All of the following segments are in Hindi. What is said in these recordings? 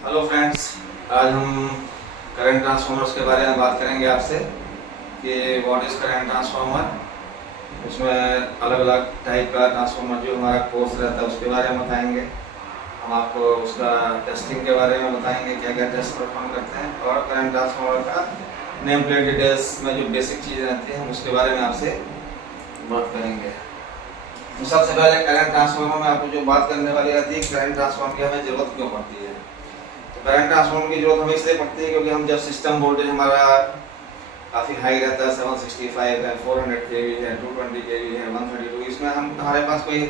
हेलो फ्रेंड्स, आज हम करंट ट्रांसफार्मर्स के बारे में बात करेंगे आपसे कि व्हाट इज़ करंट ट्रांसफार्मर। उसमें अलग अलग टाइप का ट्रांसफार्मर जो हमारा कोर्स रहता है उसके बारे में बताएंगे। हम आपको उसका टेस्टिंग के बारे में बताएंगे, क्या क्या टेस्ट परफॉर्म करते हैं, और करंट ट्रांसफार्मर का नेम प्लेट डिटेल्स में जो बेसिक चीज़ें रहती हैं उसके बारे में आपसे बात करेंगे। तो सबसे पहले करंट ट्रांसफार्मर में आपको जो बात करने वाली रहती है, करंट ट्रांसफार्मर की हमें ज़रूरत क्यों पड़ती है। करंट ट्रांसफार्मर की जरूरत हमें इसलिए पड़ती है क्योंकि हम जब सिस्टम वोल्टेज हमारा काफ़ी हाई रहता है, 765 है, 400 केवी है, 220 केवी है, 132, इसमें हमारे पास कोई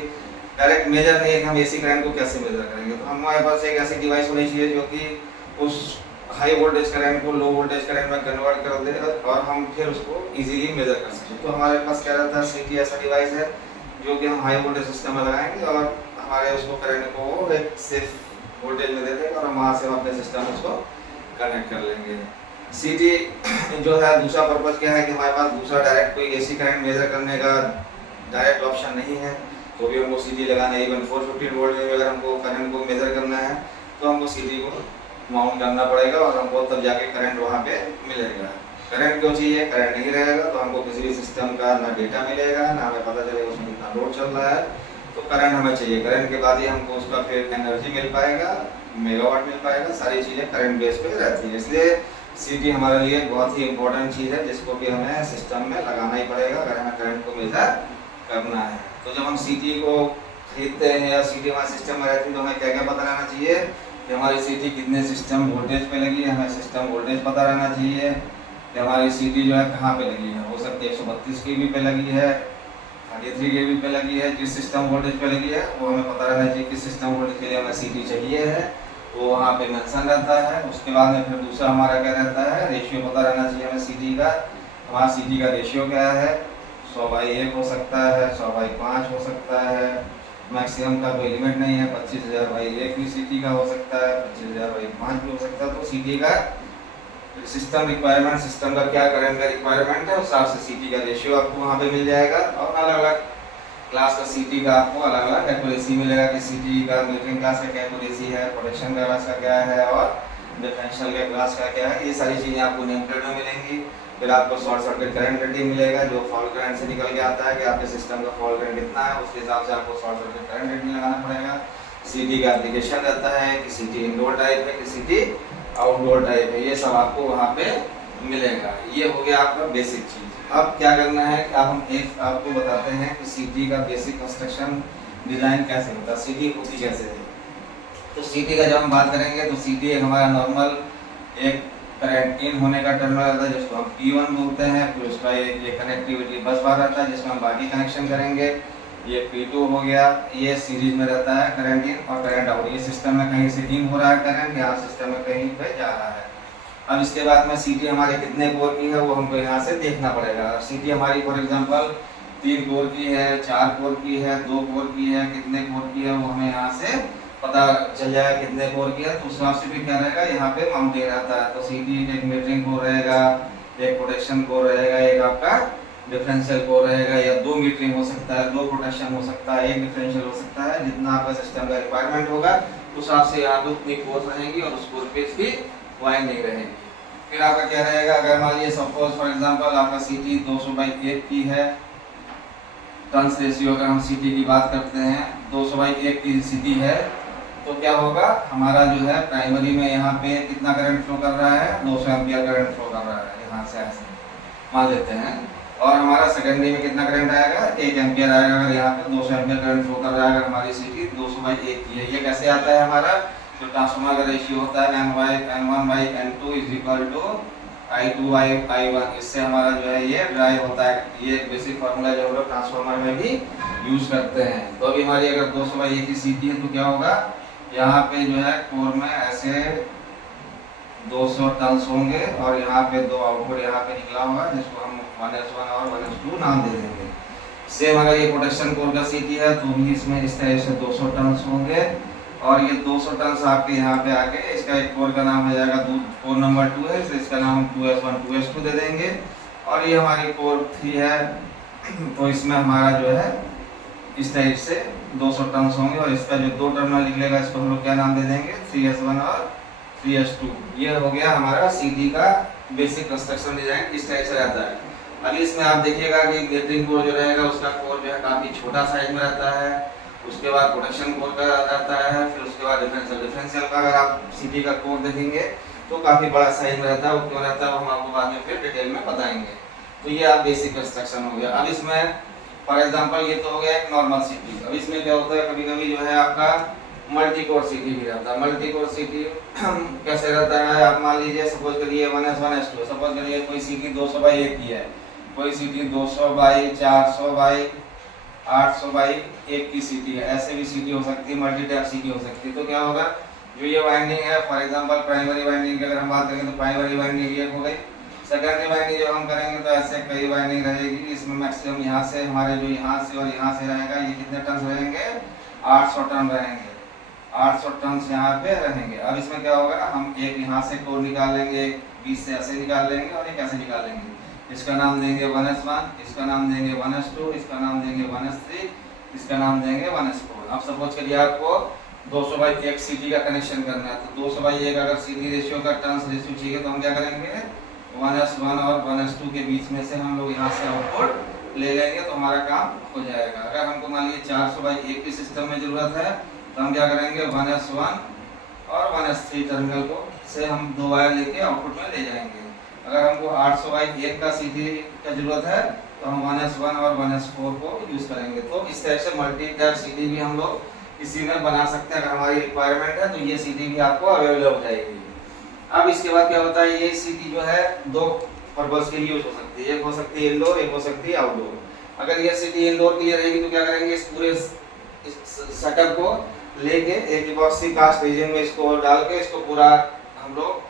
डायरेक्ट मेजर नहीं है कि हम एसी करंट को कैसे मेजर करेंगे। तो हमारे पास एक ऐसी डिवाइस होनी चाहिए जो कि उस हाई वोल्टेज करंट को लो वोल्टेज करंट में कन्वर्ट कर दे और हम फिर उसको इजीली मेजर कर सकें। तो हमारे पास क्या रहता है, सीटी ऐसा डिवाइस है जो कि हम हाई वोल्टेज सिस्टम में लगाएंगे और हमारे उसको करंट को एक सेफ वोल्टेज में दे देंगे और हम वहाँ से अपने सिस्टम उसको कनेक्ट कर लेंगे। सीटी जो है दूसरा पर्पज़ क्या है कि हमारे पास दूसरा डायरेक्ट कोई एसी करंट मेजर करने का डायरेक्ट ऑप्शन नहीं है, तो भी हमको सीटी लगाना है। इवन 415 वोल्ट में अगर हमको करंट को मेजर करना है तो हमको सीटी को माउंट करना पड़ेगा और हमको तब जाके करंट वहाँ पे मिलेगा। करंट क्यों चाहिए, करंट नहीं रहेगा तो हमको किसी भी सिस्टम का ना डेटा मिलेगा, ना हमें पता चलेगा उसमें कितना लोड चल रहा है। तो करंट हमें चाहिए, करंट के बाद ही हमको उसका फिर एनर्जी मिल पाएगा, मेगावाट मिल पाएगा, सारी चीज़ें करंट बेस पे रहती है। इसलिए सीटी हमारे लिए बहुत ही इंपॉर्टेंट चीज़ है जिसको कि हमें सिस्टम में लगाना ही पड़ेगा अगर हमें करंट को मेजर करना है। तो जब हम सीटी को खरीदते हैं या सीटी हमारे सिस्टम में रहती है तो हमें क्या क्या पता रहना चाहिए कि हमारी सीटी कितने सिस्टम वोल्टेज पे लगी है, हमें सिस्टम वोल्टेज पता रहना चाहिए कि हमारी सीटी जो है कहाँ पे लगी है। हो सकती है 132 केवी पे लगी है, 33 केवी पे लगी है, जिस सिस्टम वोल्टेज पे लगी है वो हमें पता रहना चाहिए किस सिस्टम वोल्टेज के लिए हमें सीटी चाहिए है, वो वहाँ पे मेंशन रहता है। उसके बाद में फिर दूसरा हमारा क्या रहता है, रेशियो पता रहना चाहिए हमें सीटी का। हमारा सीटी का रेशियो क्या है, 100/1 हो सकता है, 100/5 हो सकता है, मैक्सिमम का कोई लिमिट नहीं है। 25,000/1 भी सीटी का हो सकता है, 25,000/5 भी हो सकता है। तो सीटी का सिस्टम रिक्वायरमेंट, सिस्टम का क्या करंट का रिक्वायरमेंट है, उस हिसाब से सीटी का रेशियो आपको वहाँ पे मिल जाएगा। और अलग अलग क्लास का सीटी का आपको अलग अलग एक्यूरेसी मिलेगा कि सीटी का मीटरिंग क्लास का क्या एक्यूरेसी है, प्रोटेक्शन का क्लास का क्या है और डिफरेंशियल का क्लास का क्या है। ये सारी चीज़ें आपको नेम प्लेट में मिलेंगी। फिर आपको शॉर्ट सर्किट करंट रेटिंग मिलेगा जो फॉल्ट करंट से निकल के आता है कि आपके सिस्टम का फॉल्ट करंट कितना है, उसके हिसाब से आपको शॉर्ट सर्किट करंट रेटिंग लगाना पड़ेगा। सीटी का एप्लीकेशन रहता है कि सीटी इंडोर टाइप है कि सीटी आउटडोर टाइप है, ये सब आपको वहाँ पे मिलेगा। ये हो गया आपका बेसिक चीज़। अब क्या करना है कि अब हम एक आपको बताते हैं कि सीटी का बेसिक कंस्ट्रक्शन डिज़ाइन कैसे होता है, सीटी होती कैसे है। तो सीटी का जब हम बात करेंगे तो सीटी एक हमारा नॉर्मल एक करंट इन होने का टर्मिनल रहता है जिसको हम P1 बोलते हैं। फिर उसका ये कनेक्टिविटी बस बार रहता है जिसमें हम बाकी कनेक्शन करेंगे। ये P2 हो गया, ये सीरीज में रहता है करंट इन और करंट आउट। ये सिस्टम में कहीं से इन हो रहा है करंट, यहाँ सिस्टम में कहीं पे जा रहा है। अब इसके बाद में सीटी हमारे कितने कोर की है वो हमको यहाँ से देखना पड़ेगा। सीटी हमारी फॉर एग्जांपल 3 कोर की है, 4 कोर की है, 2 कोर की है, कितने कोर की है वो हमें यहाँ से पता चल जाएगा कितने कोर की है। तो उस हिसाब से भी क्या रहेगा, यहाँ पे माउंटिंग रहता है। तो सीटी एक मीटरिंग कोर रहेगा, एक प्रोटेक्शन कोर रहेगा, एक आपका डिफरेंशियल कोर रहेगा, या 2 मीटरिंग हो सकता है, 2 प्रोटेक्शन हो सकता है, 1 डिफरेंशियल हो सकता है। जितना आपका सिस्टम का रिक्वायरमेंट होगा उस हिसाब से यहाँ पे उतनी कोर रहेंगी और उस कोर पे इसकी वाइंडिंग रहेगी। फिर आपका क्या रहेगा, अगर मान लीजिए सपोज फॉर एग्जांपल आपका सीटी 200/1 की है, टर्न्स रेशियो अगर हम सीटी की बात करते हैं 200/1 की सीटी है, तो क्या होगा हमारा जो है प्राइमरी में यहाँ पे कितना करंट फ्लो कर रहा है, 200 एम्पियर करंट फ्लो कर रहा है, यहाँ से ऐसे मान लेते हैं। और हमारा सेकेंडरी में कितना करंट आएगा, 1 एम्पियर आएगा। अगर यहाँ पे 200 एम्पियर करंट फ्लो कर रहा है, अगर हमारी सीटी 200/1 की है, ये कैसे आता है हमारा जो ट्रांसफार्मर का रेशियो होता है N1/N2 = I2/I1। इससे हमारा जो है ये ड्राइव होता है। ये बेसिक फार्मूला जो हम लोग ट्रांसफार्मर में भी यूज करते हैं। तो अभी हमारी अगर 200/1 की सीटी है तो क्या होगा, यहाँ पे जो है कोर में ऐसे 200 टर्न्स होंगे और यहाँ पे 2 आउटपुट यहाँ पे निकला होगा जिसको हम 1s1 और 1s2 नाम दे देंगे। सेम अगर ये प्रोटेक्शन कोर का सीटी है तो भी इसमें इस तरह से 200 टर्न्स होंगे और ये 200 टर्न्स आपके यहाँ पे आके इसका एक कोर का नाम हो जाएगा, कोर नंबर 2 है तो इसका नाम 2s1 2s2 दे देंगे। और ये हमारी कोर 3 है तो इसमें हमारा जो है इस टाइप से 200 टर्न्स होंगे और इसका जो 2 टर्मिनल निकलेगा इसको हम लोग क्या नाम दे देंगे, 3s1 और 3:2। ये हो गया हमारा सीटी का बेसिक कंस्ट्रक्शन डिजाइन, इस टाइप से रहता है। अभी इसमें आप देखिएगा कि मीटरिंग कोर जो रहेगा उसका कोर जो है काफ़ी छोटा साइज में रहता है। उसके बाद प्रोटेक्शन कोर का रहता है, फिर उसके बाद डिफरेंशियल का अगर आप सीटी का कोर देखेंगे तो काफ़ी बड़ा साइज में रहता है। वो क्यों रहता है वो हम आपको बाद में फिर डिटेल में बताएंगे। तो ये आप बेसिक कंस्ट्रक्शन हो गया। अब इसमें फॉर एग्जांपल ये तो हो गया एक नॉर्मल सीटी। अब इसमें क्या होता है, कभी कभी जो है आपका मल्टी कोर सीटी भी रहता है। मल्टी कोर सीटी कैसे रहता है, आप मान लीजिए सपोज करिए 1S1S2, सपोज करिए कोई सीटी 200/1 की है, कोई सीटी 200/400/800/1 की सीटी है। ऐसे भी सीटी हो सकती है, मल्टी टैप सीटी हो सकती है। तो क्या होगा, जो ये वाइंडिंग है फॉर एग्जांपल प्राइमरी वाइंडिंग की अगर हम बात करेंगे तो प्राइमरी वाइंडिंग ये हो गई। सेकेंडरी वाइंडिंग जो हम करेंगे तो ऐसे कई वाइंडिंग रहेगी। इसमें मैक्सिमम यहाँ से हमारे जो यहाँ से और यहाँ से रहेगा, ये कितने टर्न्स रहेंगे, 800 टर्न रहेंगे। 800 टर्न्स यहाँ पे रहेंगे। अब इसमें क्या होगा, हम एक यहाँ से कोर निकाल लेंगे, एक बीच से ऐसे निकाल लेंगे और एक ऐसे निकाल लेंगे। इसका नाम देंगे 1S1, इसका नाम देंगे 1S2, इसका नाम देंगे 1S3, इसका नाम देंगे 1S4। अब सपोज करिए आपको 200/1 सीटी का कनेक्शन करना है, तो 200/1 अगर सीटी रेशियो का टर्न्स रेशियो चाहिए तो हम क्या करेंगे, 1S1 और 1S2 के बीच में से हम लोग यहाँ से आउटपुट ले लेंगे तो हमारा काम हो जाएगा। अगर हमको मान लीजिए 400/1 की सिस्टम में जरूरत है तो हम क्या करेंगे, 1S1 और 1S3 टर्मिनल को से हम 2 वायर लेके आउटपुट में ले जाएंगे। अगर हमको 800/1 का सीटी का जरूरत है तो हम 1S1 और 1S4 को यूज करेंगे। तो इस तरह से मल्टी टैप सीटी भी हम लोग इसी में बना सकते हैं। अगर हमारी रिक्वायरमेंट है तो ये सीटी भी आपको अवेलेबल हो जाएगी। अब इसके बाद क्या होता है, ये सीटी जो है दो पर्पस के लिए यूज हो सकती है। एक हो सकती है इंडोर, एक हो सकती है आउटडोर। अगर ये सीटी इंडोर के लिए रहेगी तो क्या करेंगे, इस पूरे सेटअप को लेके एक इपॉक्सी कास्ट रीजन में इसको डाल के इसको पूरा हम लोग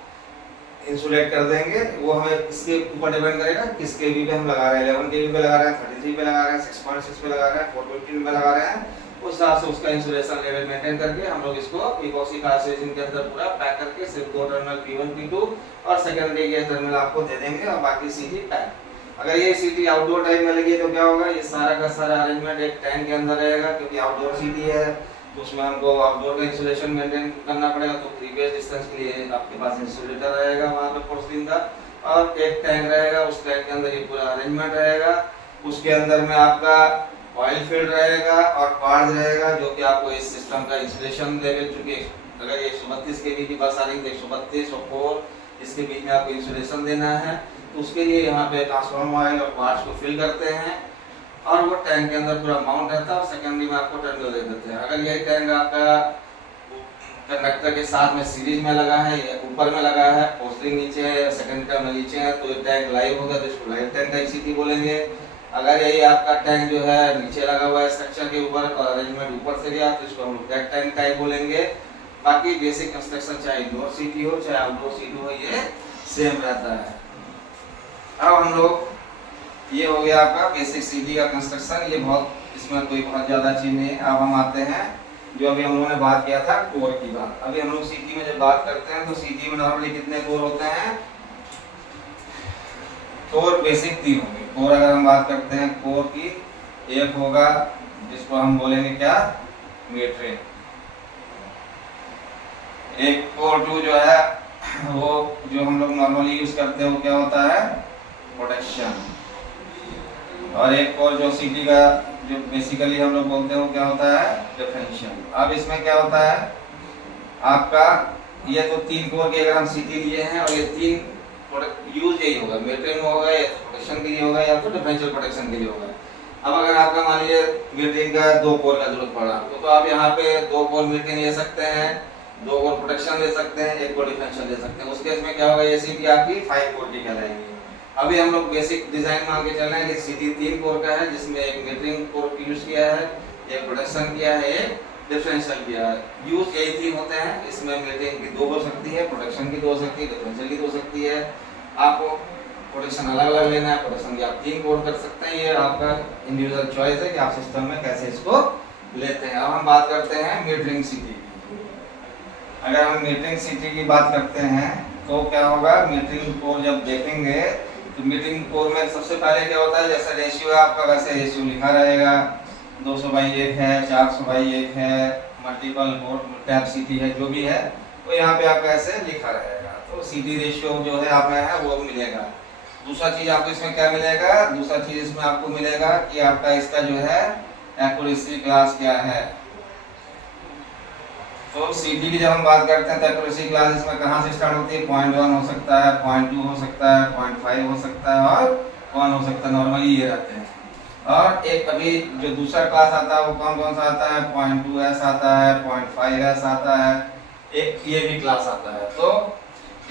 इंसुलेट कर देंगे। वो हमें इसके ऊपर डिपेंड करेगा किस केवी पे हम लगा रहे हैं, 11 केवी पे लगा रहे हैं, 33 पे लगा रहे हैं, 6.6 पे लगा रहे हैं, 415 पे लगा रहे हैं। उस हिसाब से उसका इंसुलेशन लेवल मेंटेन करके हम लोग इसको इपॉक्सी कास्ट रीजन के अंदर पूरा पैक करके सिर्फ 2 टर्मिनल P1 P2 और सेकेंडरी के टर्मिनल आपको दे देंगे और बाकी सीटी पैक। अगर ये सीटी आउटडोर टाइप में लगी तो क्या होगा, ये सारा का सारा अरेंजमेंट एक टैंक के अंदर रहेगा, क्योंकि आउटडोर सीटी है तो उसमें हमको आउटडोर का इंसुलेशन मेंटेन करना पड़ेगा। तो 3 फेज डिस्टेंस के लिए आपके पास इंसुलेटर रहेगा वहाँ पे पोर्सिलिन का, और एक टैंक रहेगा। उस टैंक के अंदर ये पूरा अरेंजमेंट रहेगा। उसके अंदर में आपका ऑयल फील्ड रहेगा और क्वार्ट्ज रहेगा, जो कि आपको इस सिस्टम का इंसुलेशन लेवल, चूंकि अगर 132 केवी की बस आ रही है तो 132 और 4 इसके बीच में आपको इंसुलेशन देना है। तो उसके लिए यहाँ पे ट्रांसफॉर्मर ऑयल और क्वार्ट्ज को फिल करते हैं और वो टैंक के अंदर पूरा माउंट रहता है और सेकेंडरी में आपको टर्मिनल दे देते हैं। अगर यही टैंक आपका कंडक्टर के साथ में सीरीज में लगा है या ऊपर में लगा है, पोर्सिलिन नीचे है, सेकेंडरी टर्मिनल नीचे है, तो ये टैंक लाइव होगा तो इसको लाइव टैंक टाइप सीटी बोलेंगे। अगर यही आपका टैंक जो है नीचे लगा हुआ है स्ट्रक्चर के ऊपर और अरेंजमेंट ऊपर से गया तो इसको हम लोग डेड टैंक टाइप बोलेंगे। बाकी बेसिक कंस्ट्रक्शन चाहे इंडोर सीटी हो चाहे आउटडोर सीटी हो, ये सेम रहता है। अब हम लोग, ये हो गया आपका बेसिक सीटी का कंस्ट्रक्शन। ये बहुत, इसमें कोई बहुत ज़्यादा चीज़ नहीं है। अब हम आते हैं जो अभी हम लोगों ने बात किया था कोर की बात। अभी हम लोग सीटी में जब बात करते हैं तो सीटी में नॉर्मली कितने कोर होते हैं, कोर बेसिक 3 होंगे। कोर अगर हम बात करते हैं कोर की, एक होगा जिसको हम बोलेंगे क्या, मीटरिंग। एक कोर 2 जो है वो जो हम लोग नॉर्मली यूज करते हैं वो क्या होता है, प्रोटेक्शन। और एक कोर जो सीटी का जो बेसिकली हम लोग बोलते हैं वो क्या होता है, डिफरेंशियल। अब इसमें क्या होता है आपका, ये तो 3 कोर के अगर हम सीटी लिए हैं और ये 3 यूज यही होगा, मीटरिंग में होगा या तो प्रोटेक्शन के लिए होगा या तो डिफरेंशियल प्रोटेक्शन के लिए होगा। अब अगर आपका मान लीजिए मीटरिंग का 2 कोर का जरूरत पड़ा तो आप यहाँ पे 2 कोर मीटरिंग ले सकते हैं, 2 कोर प्रोटेक्शन ले सकते हैं, 1 कोर डिफरेंशियल ले सकते हैं। उस केस में क्या होगा, ये सीटी आपकी 5 कोर की कहलाएगी। अभी हम लोग बेसिक डिजाइन मान के चल रहे हैं कि सीटी 3 कोर का है, जिसमें एक मीटरिंग कोर यूज किया है, एक प्रोटेक्शन किया है, एक डिफरेंशियल किया है। यूज यही 3 होते हैं। इसमें मीटरिंग की 2 हो सकती है, प्रोटेक्शन की 2 हो सकती है, डिफरेंशियल की 2 हो सकती है। आपको प्रोटेक्शन अलग अलग लेना है, प्रोटेक्शन की आप 3 कोर कर सकते हैं। ये आपका इंडिविजुअल चॉइस है कि आप सिस्टम में कैसे इसको लेते हैं। अब हम बात करते हैं मीटरिंग सीटी की। अगर हम मीटरिंग सीटी की बात करते हैं तो क्या होगा, मीटरिंग कोर जब देखेंगे तो मीटरिंग कोर में सबसे पहले क्या होता है, जैसा रेशियो है आपका वैसे रेशियो लिखा रहेगा। 200/1 है, 400/1 है, मल्टीपल कोर टैप सीटी है, जो भी है तो यहाँ पे आपका ऐसे लिखा रहेगा। तो सीटी रेशियो जो है आप में है वो मिलेगा। दूसरा चीज आपको इसमें क्या मिलेगा, दूसरा चीज इसमें आपको मिलेगा कि आपका इसका जो है एक्यूरेसी क्लास क्या है। तो सीटी की जब हम बात करते हैं तो एक्यूरेसी क्लास इसमें कहाँ से स्टार्ट होती है, 0.1 हो सकता है, 0.2 हो सकता है, 0.5 हो सकता है और 1 हो सकता है। नॉर्मली ये रहते हैं। और एक अभी जो दूसरा क्लास आता है वो कौन कौन सा आता है, 0.2s आता है, 0.5s आता है, एक ये भी क्लास आता है। तो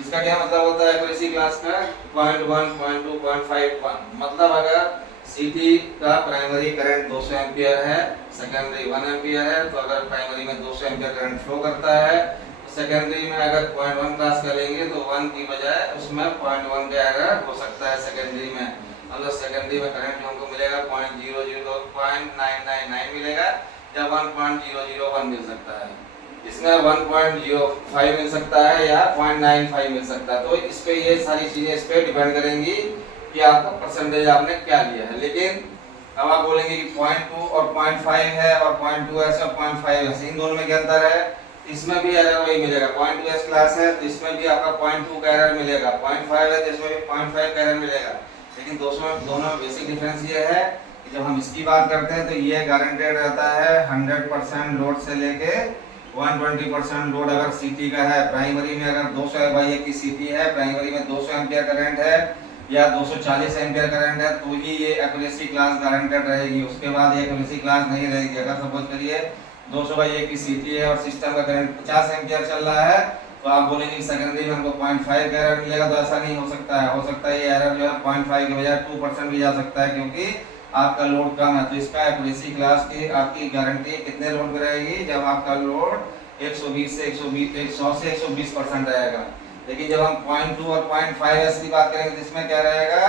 इसका क्या मतलब होता है एक्यूरेसी क्लास का, 0.1, 0.2, 0.5, 1। मतलब अगर सीटी का प्राइमरी करंट 200 एम्पियर है, सेकेंडरी 1 एम्पियर है, तो अगर प्राइमरी में 200 एम्पियर करंट फ्लो करता है, सेकेंडरी में अगर 0.1 क्लास करेंगे तो 1 की बजाय उसमें 0.1 का एरर हो सकता है सेकेंडरी में। मतलब सेकेंडरी में करंट जो हमको मिलेगा 0.00999 मिलेगा या 1.001 मिल सकता है। इसमें 1.05 मिल सकता है या 0.95 मिल सकता है। तो इस पे ये सारी चीजें इस पे डिपेंड करेंगी कि आपका परसेंटेज आपने क्या लिया है। लेकिन अब आप बोलेंगे कि 0.2 और 0.5 है और 0.2s और 0.5s, इन दोनों में क्या अंतर है, इसमें भी एरर वही मिलेगा। 0.2s क्लास है तो इसमें भी आपका 0.2 का एरर मिलेगा, 0.5 है तो इसमें भी 0.5 का एरर मिलेगा। लेकिन दोनों में बेसिक डिफरेंस ये है कि जब हम इसकी बात करते हैं तो ये गारंटेड रहता है 100% लोड से लेके 120% लोड अगर सीटी का है। प्राइमरी में अगर 200/1 की सीटी है, प्राइमरी में 200 एम्पियर करंट है या 240 एम्पियर करंट है, तो ही ये एक्यूरेसी क्लास गारंटेड रहेगी। उसके बाद ये एक्यूरेसी क्लास नहीं रहेगी। अगर सपोज करिए 200/1 की सीटी है और सिस्टम का करंट 50 एम्पियर चल रहा है, तो आप बोलेंगे कि सेकेंडरी में हमको 0.5 का एरर मिलेगा, तो ऐसा नहीं हो सकता है। हो सकता है ये एरर जो है 0.5 के बजाय 2% भी जा सकता है, क्योंकि आपका लोड कम है। तो इसका एक्यूरेसी क्लास की आपकी गारंटी कितने लोड में रहेगी, जब आपका लोड 120 से 100 से 120% रहेगा। लेकिन जब हम 0.2 और 0.5s की बात करेंगे तो इसमें क्या रहेगा,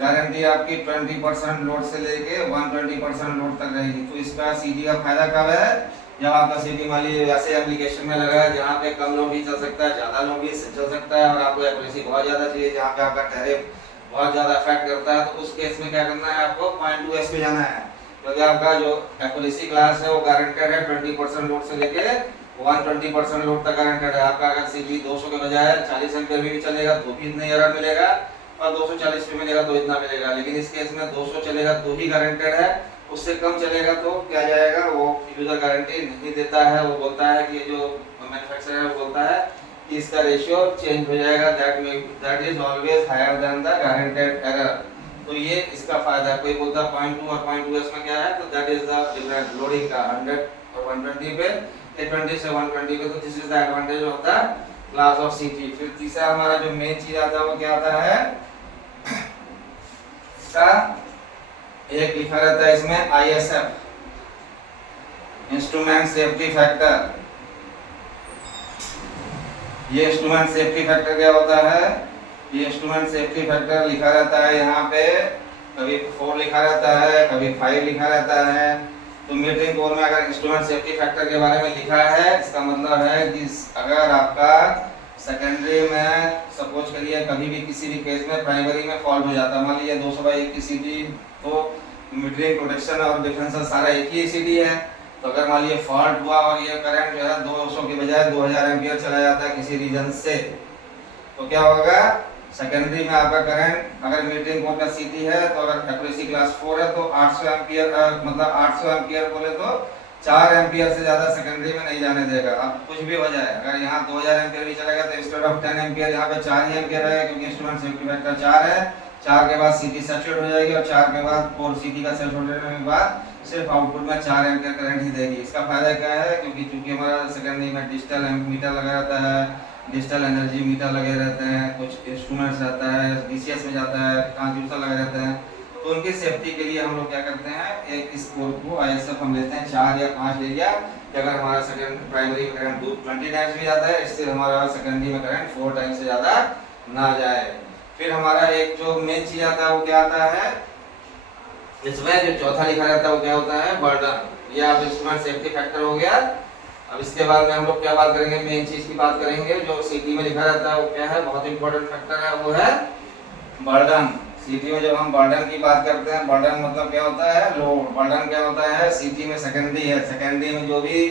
गारंटी आपकी 20% लोड से लेके 120% लोड तक रहेगी। तो इसका सीटी का फायदा कब है, जब आपका सीटी मान लीजिए ऐसे एप्लीकेशन में लगा है जहाँ पे कम लोड भी चल सकता है, ज्यादा लोड भी चल सकता है और आपको एक्यूरेसी बहुत ज्यादा चाहिए, जहाँ पे आपका टैरिफ बहुत ज्यादा इफेक्ट करता है, तो उस केस में क्या करना है, आपको 0.2s पे जाना है। क्योंकि आपका जो एक्यूरेसी क्लास है वो गारंटेड है 20% लोड से लेके 120% लोड तक गारंटेड है। आपका अगर सीटी 200 के बजाय 40 एम्पियर भी चलेगा तो भी इतना एरर मिलेगा और 240 पे मिलेगा तो इतना मिलेगा। लेकिन इस केस में 200 चलेगा तो ही गारंटेड है, उससे कम चलेगा तो क्या जाएगा, वो यूजर गारंटी नहीं देता है। वो बोलता है कि जो मैन्युफैक्चरर है वो बोलता है कि इसका रेशियो चेंज हो जाएगा, that is always higher than the guaranteed error. तो ये इसका फायदा है। कोई बोलता है 0.2 और 0.2s में क्या है, तो that is the difference loading का 100 और 120 पे, 120 से 120 पे। तो this is the advantage of the class of सीटी। फिर तीसरा हमारा जो मेन चीज आता है वो क्या आता है, इसका एक लिखा रहता है इसमें ISF, इंस्ट्रूमेंट सेफ्टी फैक्टर। ये इंस्ट्रूमेंट सेफ्टी फैक्टर क्या होता है, ये इंस्ट्रूमेंट सेफ्टी फैक्टर लिखा रहता है यहाँ पे, कभी 4 लिखा रहता है, कभी 5 लिखा रहता है। तो मीटरिंग कोड में अगर इंस्ट्रूमेंट सेफ्टी फैक्टर के बारे में लिखा है, इसका मतलब है कि अगर आपका सेकेंडरी में सपोज करिए कभी भी किसी भी केस में प्राइमरी में फॉल्ट हो जाता है, मान लीजिए 200/1 की सीटी, तो मीटरिंग प्रोटेक्शन और डिफरेंशियल सारा एक ही सीटी है। तो अगर मान लीजिए फॉल्ट हुआ और ये करंट जो है 200 के बजाय 2000 एम्पियर चला जाता है किसी रीजन से, तो क्या होगा, सेकेंडरी में आपका करंट अगर मीटरिंग कोड का सीटी है, तो अगर एक्यूरेसी क्लास 4 है तो 800 एम्पियर, मतलब 800 एम्पियर बोले तो 4 एम्पियर से ज्यादा सेकेंडरी में नहीं जाने देगा। अब कुछ भी हो जाए, अगर यहाँ 2000 एम्पियर भी चलेगा तो इंस्टेड ऑफ 10 एम्पियर यहाँ पे 4 ही एम्पियर है, क्योंकि इंस्ट्रूमेंट सेफ्टी फैक्टर 4 है। 4 के बाद सीटी सैचुरेट हो जाएगी और 4 के बाद और सीटी का सैचुरेट होने के बाद सिर्फ आउटपुट में 4 एम्पियर करंट ही देगी। इसका फायदा क्या है, क्योंकि चूंकि हमारा सेकेंडरी में डिजिटल मीटर लगा रहता है, डिजिटल एनर्जी मीटर लगे रहते हैं, कुछ इंस्ट्रूमेंट्स रहता है, DCS में जाता है, ट्रांसड्यूसर लगे रहते हैं, तो उनकी सेफ्टी के लिए हम लोग क्या करते हैं, एक इस कोड को ISF हम लेते हैं 4 या 5 ले लिया कि अगर हमारा सेकेंड प्राइमरी में करंट 20 टाइम्स भी जाता है, इससे हमारा सेकेंडरी में करंट 4 टाइम्स से ज्यादा ना जाए। फिर हमारा एक जो मेन चीज आता है वो क्या आता है, इसमें जो चौथा लिखा रहता है वो क्या होता है, बर्डन। ये आप इंस्ट्रूमेंट सेफ्टी फैक्टर हो गया। अब इसके बाद में हम लोग क्या बात करेंगे, मेन चीज की बात करेंगे, जो सीटी में लिखा रहता है वो क्या है, बहुत इंपॉर्टेंट फैक्टर है, वो है बर्डन। सीटी में जब हम बर्डन की बात करते हैं, बर्डन मतलब क्या होता है, लोड। बर्डन क्या होता है, सीटी में सेकेंडरी है, सेकेंडरी में जो भी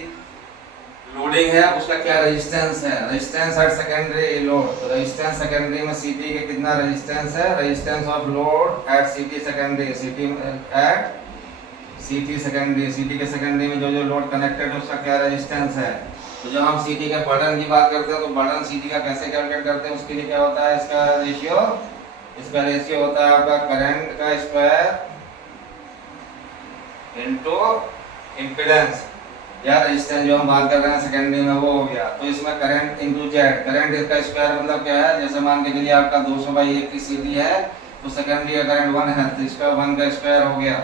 लोडिंग है उसका क्या रेजिस्टेंस है, रेजिस्टेंस एट सेकेंडरी लोड। तो रेजिस्टेंस सेकेंडरी में सीटी के कितना रेजिस्टेंस है, रेजिस्टेंस ऑफ लोड एट सीटी सेकेंडरी, सीटी एट सीटी सेकेंडरी, सीटी के सेकेंडरी में जो जो लोड कनेक्टेड है उसका क्या रेजिस्टेंस है। तो जब हम सीटी के बर्डन की बात करते हैं तो बर्डन सीटी का कैसे कैलकुलेट करते हैं, उसके लिए क्या होता है इसका रेशियो होता है आपका करंट का स्क्वायर इनटू इम्पीडेंस या रेजिस्टेंस जो हम बात कर रहे हैं सेकेंडरी में वो हो गया। तो इसमें करंट इनटू जेड, करंट का स्क्वायर मतलब क्या है, जैसे मान के चलिए आपका 200/1 की सीटी है तो सेकेंडरी का करंट 1 है तो इसका 1 का स्क्वायर हो गया।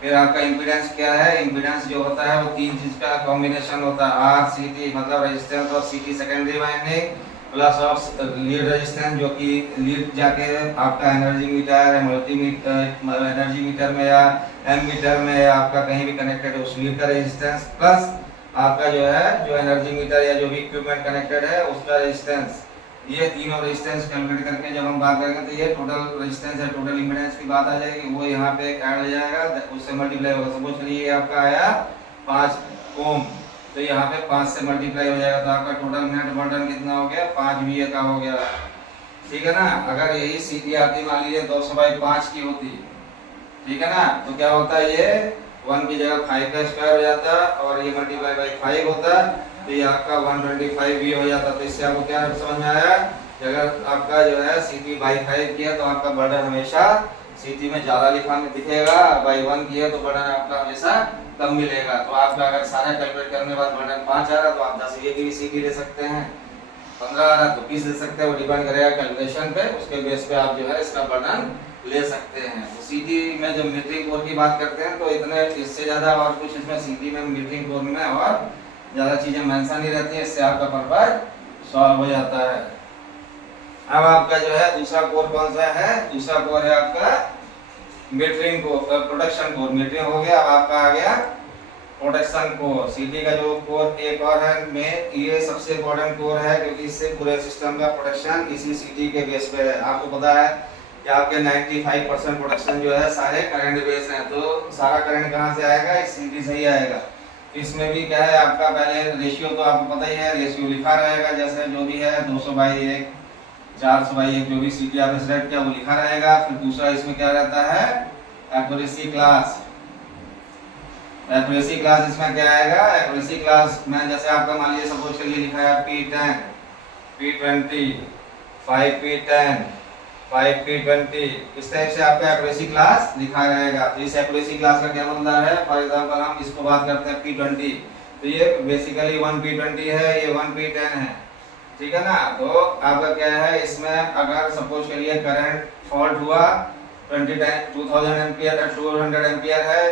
फिर आपका इम्पीडेंस क्या है, इम्पीडेंस जो होता है वो तीन चीज का कॉम्बिनेशन होता है, आर सीटी मतलब रेजिस्टेंस ऑफ सीटी secondary winding plus of lead resistance जो कि लीड जाके आपका एनर्जी मीटर है, मल्टीमीटर एनर्जी मीटर में या एम मीटर में या आपका कहीं भी कनेक्टेड है उस लीड का रेजिस्टेंस प्लस आपका जो है जो एनर्जी मीटर या जो भी इक्विपमेंट कनेक्टेड है उसका रेजिस्टेंस। ये तीनों रेजिस्टेंस कैलकुलेट करके जब हम बात करेंगे तो ये टोटल रेजिस्टेंस है, टोटल इम्पीडेंस की बात आ जाएगी, वो यहाँ पे ऐड हो जाएगा, उससे मल्टीप्लाई होगा। सपोज करिए ये आपका आया 5 ओम, तो यहाँ पे 5 से मल्टीप्लाई हो जाएगा तो आपका टोटल नेट बर्डन कितना हो गया, 5 VA का हो गया। ठीक है ना। अगर यही सीटी आती मान लीजिए 200/5 की होती, ठीक है ना, तो क्या होता है ये 1 की जगह 5 का स्क्वायर हो जाता और ये मल्टीप्लाई बाई 5 होता तो ये आपका 125 भी हो जाता। तो इससे आपको क्या समझ में आया कि अगर आपका जो है CT/5 किया तो आपका बर्डन हमेशा CT में ज्यादा लिखा में दिखेगा, बाई 1 किया तो बर्डन आपका हमेशा कम मिलेगा। तो आपका अगर सारा कैलकुलेट करने के बाद बर्डन 5 आ रहा तो आप 10 की भी CT ले सकते हैं, 15 आ रहा तो 20 ले सकते हैं, वो डिपेंड करेगा कैलकुलेशन पे, उसके बेस पे आप जो है इसका बर्डन ले सकते हैं। तो सीटी में जब मीटरिंग कोर की बात करते हैं तो इतने इससे ज्यादा और कुछ इसमें सीटी में मीटरिंग कोर में और ज्यादा चीजें मेंशन नहीं रहती है, इससे आपका पर्पस सॉल्व हो जाता है। अब आपका जो है दूसरा कोर कौन सा है, दूसरा कोर है आपका metering core, production core. Metering हो गया, अब आपका आ गया प्रोडक्शन कोर। सीटी का जो कोर एक और है में, ये सबसे इम्पोर्टेंट कोर है क्योंकि इससे पूरे सिस्टम का प्रोडक्शन इसी सीटी के बेस पे है। आपको पता है कि आपके 95% प्रोडक्शन जो है सारे करंट बेस हैं, तो सारा करंट कहाँ से आएगा, इस सीटी से ही आएगा। इसमें भी क्या है आपका पहले रेशियो तो आपको पता ही है, रेशियो लिखा रहेगा जैसे जो भी है 200/1 400/1 जो भी सीटी आपने सेलेक्ट किया वो लिखा रहेगा। फिर दूसरा इसमें क्या रहता है एक्यूरेसी क्लास। एक्यूरेसी क्लास इसमें क्या आएगा, एक्यूरेसी क्लास में जैसे आपका मान लीजिए सपोज के लिए लिखा है P10 P20 5P10 5P20, इस टाइप से आपका एक्यूरेसी क्लास लिखा रहेगा। तो इस एक्यूरेसी क्लास का क्या मतलब है, फॉर एग्जांपल हम इसको बात करते हैं P20 तो ये बेसिकली 1P20 है, ये 1P10 है, ठीक है ना। तो आपका क्या है इसमें अगर सपोज के लिए करंट फॉल्ट हुआ 2000 एम्पियर 200 एम्पियर है,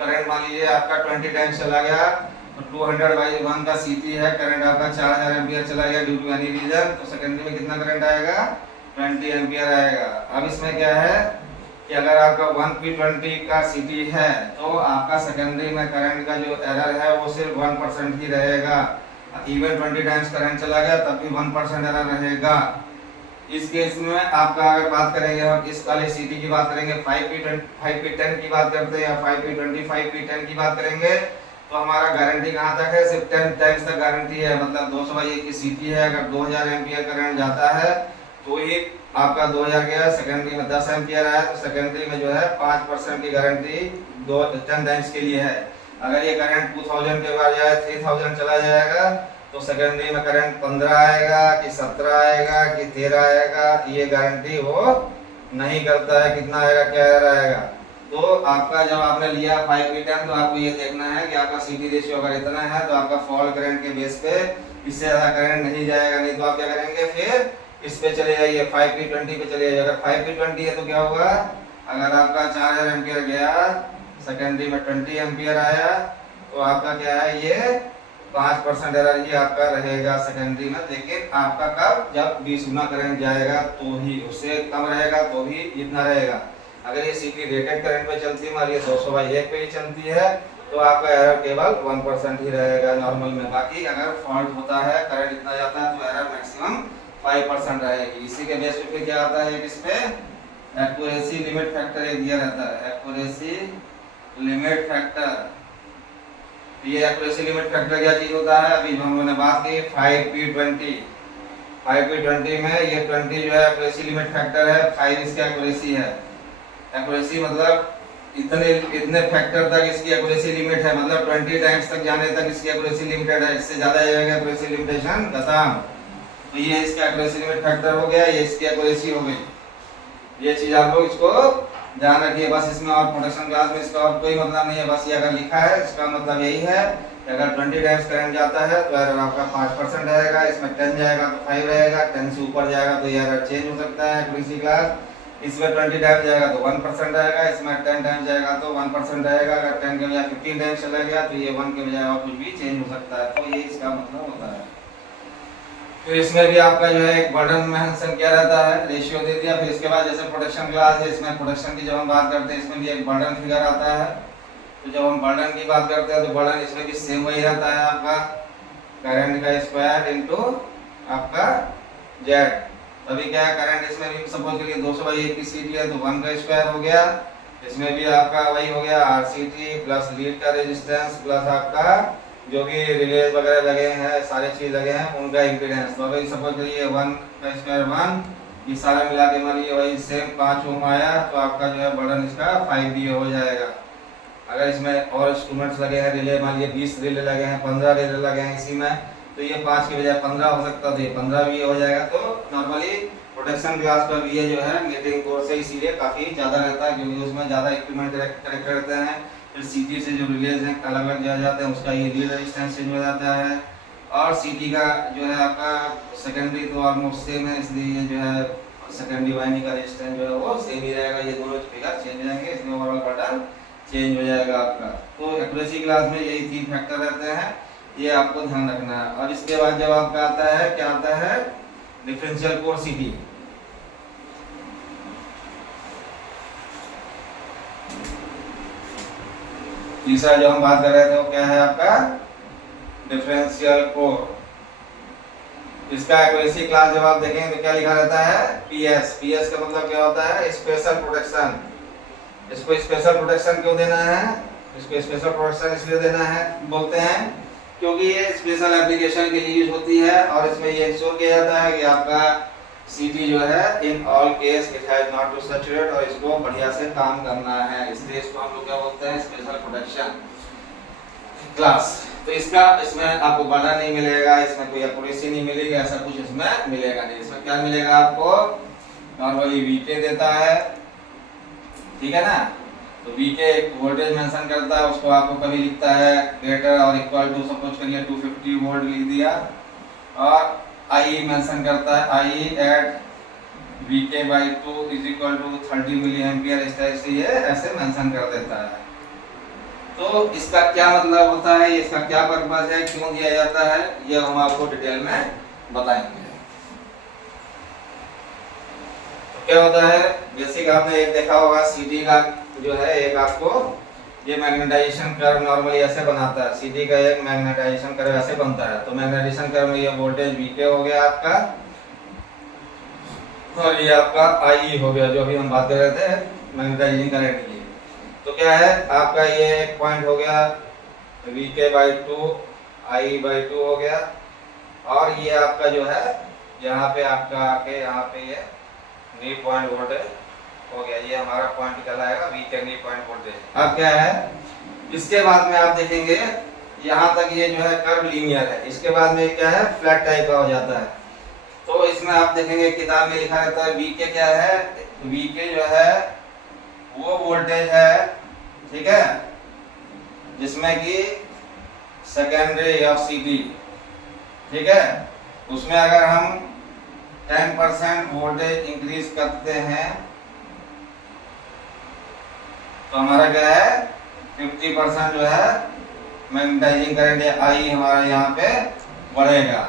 करंट मान लीजिए आपका 20 टाइम्स चला गया तो 200/1 का सीटी है, करंट आपका 4000 एम्पियर चला गया ड्यू टू एनी रीजन, तो सेकेंडरी में कितना करंट आएगा 20 एम्पियर आएगा। अब इसमें क्या है कि अगर आपका 1P20 का सीटी है तो आपका सेकेंडरी में करंट का जो एरर है वो सिर्फ 1% ही रहेगा। इवन 20 टाइम्स करंट चला गया तब भी 1% एरर रहेगा। इस केस में आपका अगर बात करेंगे हम इस वाले सीटी की बात करेंगे 5P10 की बात करते हैं या 5P20 5P10 की बात करेंगे तो हमारा गारंटी कहाँ तक है, सिर्फ 10 टाइम्स तक गारंटी है। मतलब 200/1 की सीटी है, अगर 2000 एम्पियर करंट जाता है तो ही आपका 2000 गया, सेकेंडरी में 10 एम्पियर आया तो सेकेंडरी में जो है 5% की गारंटी 10 टाइम्स के लिए है। अगर ये करंट 2000 के बाद जाए 3000 चला जाएगा तो सेकेंडरी में करंट 15 आएगा कि 17 आएगा कि 13 आएगा, ये गारंटी वो नहीं करता है कितना आएगा क्या आएगा। तो आपका जब आपने लिया 5P10 तो आपको ये देखना है कि आपका सीटी रेशियो अगर इतना है तो आपका फॉल्ट करंट के बेस पे इससे ज्यादा करंट नहीं जाएगा, नहीं तो आप क्या करेंगे फिर इस पे चले जाइए 5P20 पे चले जाइए। अगर 5P20 है तो क्या होगा, अगर आपका 4000 एम्पियर गया सेकेंडरी में 20 एम्पियर आया तो आपका क्या है ये 5% एरर ही आपका रहेगा सेकेंडरी में। लेकिन आपका कब, जब 20 गुना करंट जाएगा तो ही, उससे कम रहेगा तो भी जितना रहेगा। अगर ये सीटी रेटेड करंट पे चलती है, मान लीजिए 200/1 पे ही चलती है तो आपका एरर केवल 1% ही रहेगा नॉर्मल में। बाकी अगर फॉल्ट होता है करंट इतना जाता है तो एरर मैक्सिमम 5% रहेगी। इसी के बेस पे क्या आता है इस पे एक्यूरेसी लिमिट फैक्टर एक दिया रहता है, एक्यूरेसी लिमिट फैक्टर तो ये एक्यूरेसी लिमिट फैक्टर क्या चीज होता है, अभी जो हम लोगों ने बात की 5p20 में ये 20 जो है एक्यूरेसी लिमिट फैक्टर है, 5 इसका एक्यूरेसी है। एक्यूरेसी मतलब इतने फैक्टर तक इसकी एक्यूरेसी लिमिट है, मतलब 20 टाइम्स तक जाने तक इसकी एक्यूरेसी लिमिटेड है, इससे ज्यादा जाएगा एक्यूरेसी लिमिटेशन खत्म। तो ये इसका एक्यूरेसी लिमिट फैक्टर हो गया, ये इसकी एक्यूरेसी हो गई। ये चीज आप लोग इसको ध्यान रखिए बस। इसमें और प्रोडक्शन क्लास में इसका और कोई मतलब नहीं है, बस ये अगर लिखा है इसका मतलब यही है कि अगर 20 टाइम्स करंट जाता है तो एरर आपका 5% रहेगा, इसमें 10 जाएगा तो 5 रहेगा, 10 से ऊपर जाएगा तो ये एरर चेंज हो सकता है एक्यूरेसी क्लास। इसमें 20 टाइम्स जाएगा तो 1% रहेगा, इसमें 10 टाइम्स जाएगा तो 1% रहेगा, अगर 10 के बजाय 15 टाइम्स चला गया तो ये 1 के बजाय और कुछ भी चेंज हो सकता है। तो ये इसका मतलब होता है। फिर इसमें भी आपका जो है एक बर्डन मेंशन किया रहता है, रेशियो दे दिया। फिर इसके बाद जैसे प्रोडक्शन क्लास है, इसमें प्रोडक्शन की जब हम बात करते हैं इसमें भी एक बर्डन फिगर आता है। तो जब हम बर्डन की बात करते हैं तो बर्डन इसमें भी सेम वही रहता है, आपका करंट का स्क्वायर इनटू आपका जेड। अभी क्या है, करंट इसमें भी सपोज करिए 200/1 की सीटी है तो 1 का स्क्वायर हो गया। इसमें भी आपका वही हो गया आरसीटी प्लस लीड का रेजिस्टेंस प्लस आपका जो भी रिले वगैरह लगे हैं, सारे चीज लगे हैं उनका इंपीडेंस। तो अगर सपोज करिए 1 का स्क्वायर 1, ये सारा मिला के मान लीजिए वही सेम 5 ओम आया तो आपका जो है बर्डन इसका 5 हो जाएगा। अगर इसमें और इंस्ट्रूमेंट्स लगे हैं, रिले मान लीजिए 20 रिले लगे हैं, 15 रिले लगे हैं इसी में, तो ये 5 के बजाय 15 हो सकता है, तो ये 15 भी हो जाएगा। तो नॉर्मली प्रोटेक्शन ग्लास का VA जो है मीटरिंग कोड से इसीलिए काफी ज्यादा रहता है क्योंकि उसमें ज्यादा इक्विपमेंट कनेक्ट रहते हैं। फिर सीटी से जो रिलेज हैं अलग अलग जा जाते हैं, उसका ये लीड रेजिस्टेंस चेंज हो जाता है। और सीटी का जो है आपका सेकेंडरी तो ऑलमोस्ट सेम है, इसलिए ये जो है सेकेंडरी वाइंडिंग का रेजिस्टेंस जो है वो सेम ही रहेगा। ये दोनों फिगर चेंज हो जाएंगे, इसमें ओवरऑल पैटर्न चेंज हो जाएगा आपका। तो एक्यूरेसी क्लास में यही 3 फैक्टर रहते हैं, ये आपको ध्यान रखना है। और इसके बाद जब आपका आता है क्या आता है, डिफरेंशियल कोर्सिटी। तीसरा जो हम बात कर रहे थे वो क्या है आपका डिफरेंशियल कोर। इसका एक्यूरेसी क्लास जब आप देखेंगे तो क्या लिखा रहता है, PS। PS का मतलब क्या होता है, स्पेशल प्रोटेक्शन। इसको स्पेशल प्रोटेक्शन क्यों देना है, इसको स्पेशल प्रोटेक्शन इसलिए देना है बोलते हैं क्योंकि ये स्पेशल एप्लीकेशन के लिए यूज होती है। और इसमें ये इंश्योर किया जाता है कि आपका सीटी जो है in all case it has not to saturate, और इसको बढ़िया से काम करना है, इसलिए इसको हम लोग क्या बोलते हैं, स्पेशल प्रोटेक्शन क्लास। तो इसका इसमें आपको बर्डन नहीं मिलेगा, इसमें कोई एक्यूरेसी नहीं मिलेगी, ऐसा कुछ इसमें मिलेगा नहीं। इसमें क्या मिलेगा आपको, नॉर्मली VK देता है, ठीक है ना। तो VK वोल्टेज मेंशन करता है, उसको आपको कभी लिखता है ग्रेटर और इक्वल टू सपोज करिए 250 वोल्ट लिख दिया। और IE मेंशन करता है, IE at VK/2 is equal to 30 milliampere, इस तरह से ये ऐसे मेंशन कर देता है। तो इसका क्या मतलब होता है, इसका क्या पर्पस है, क्यों दिया जाता है, ये हम आपको डिटेल में बताएंगे। तो क्या होता है, बेसिक आपने एक देखा होगा सीटी का जो है एक आपको ये मैग्नेटाइजेशन कर्व नॉर्मली ऐसे बनाता है, सीटी का एक मैग्नेटाइजेशन कर्व ऐसे बनता है। तो मैग्नेटाइजेशन कर्व में ये वोल्टेज VK हो गया आपका, और ये आपका IE हो गया जो अभी हम बात कर रहे थे मैग्नेटाइजिंग करंट की। तो क्या है आपका ये एक पॉइंट हो गया VK/2 IE/2 हो गया। और ये आपका जो है यहाँ पे आपका आके यहाँ पे ये नी पॉइंट वोल्टेज हो गया, ये हमारा पॉइंट कहलाएगा VK नी पॉइंट वोल्टेज। अब क्या है, इसके बाद में आप देखेंगे यहाँ तक ये जो है कर्व लीनियर है, इसके बाद में क्या है फ्लैट टाइप का हो जाता है। तो इसमें आप देखेंगे किताब में लिखा रहता है VK क्या है, VK जो है वो वोल्टेज है, ठीक है, जिसमें कि सेकेंडरी ऑफ सीटी, ठीक है, उसमें अगर हम 10% वोल्टेज इंक्रीज करते हैं तो हमारा क्या है 50% जो है मैग्नेटाइजिंग करंट आई हमारा यहाँ पे बढ़ेगा।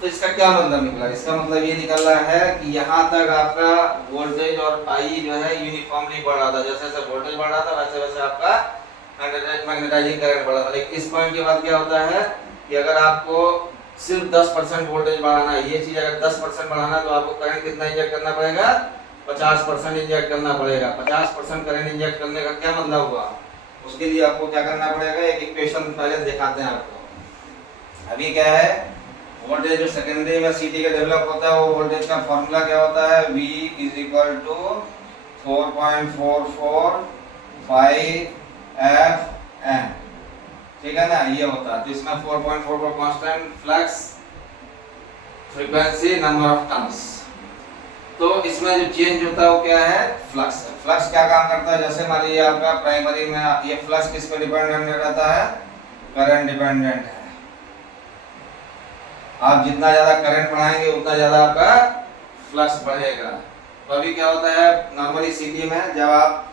तो इसका क्या मतलब निकला, इसका मतलब ये निकल रहा है कि यहाँ तक आपका वोल्टेज और आई जो है यूनिफॉर्मली बढ़ रहा था, जैसे जैसे वोल्टेज बढ़ रहा था वैसे वैसे आपका मैग्नेटाइजिंग करंट बढ़ रहा था। लेकिन इस पॉइंट के बाद क्या होता है कि अगर आपको सिर्फ 10% वोल्टेज बढ़ाना है, ये चीज अगर 10% बढ़ाना है तो आपको करंट कितना इंजेक्ट करना पड़ेगा, 50% इंजेक्ट करना पड़ेगा। 50% करंट इंजेक्ट करने का क्या मतलब हुआ उसके लिए आपको क्या करना पड़ेगा, एक इक्वेशन पहले दिखाते हैं आपको। अभी क्या है, वोल्टेज जो सेकेंडरी में सीटी का डेवलप होता है, वो वोल्टेज का फॉर्मूला क्या होता है, V = 4.445 Fm, ठीक है ना, ये होता है। तो इसमें 4.44 constant, flux, frequency, number of turns. तो इसमें जो चेंज होता है वो क्या है, फ्लक्स। फ्लक्स क्या काम करता है, जैसे मान लीजिए आपका प्राइमरी में ये फ्लक्स किस पे डिपेंडेंट रहता है, करंट डिपेंडेंट है। आप जितना ज्यादा करंट बढ़ाएंगे उतना ज्यादा आपका फ्लक्स बढ़ेगा। तो अभी क्या होता है, नॉर्मली सीटी में जब आप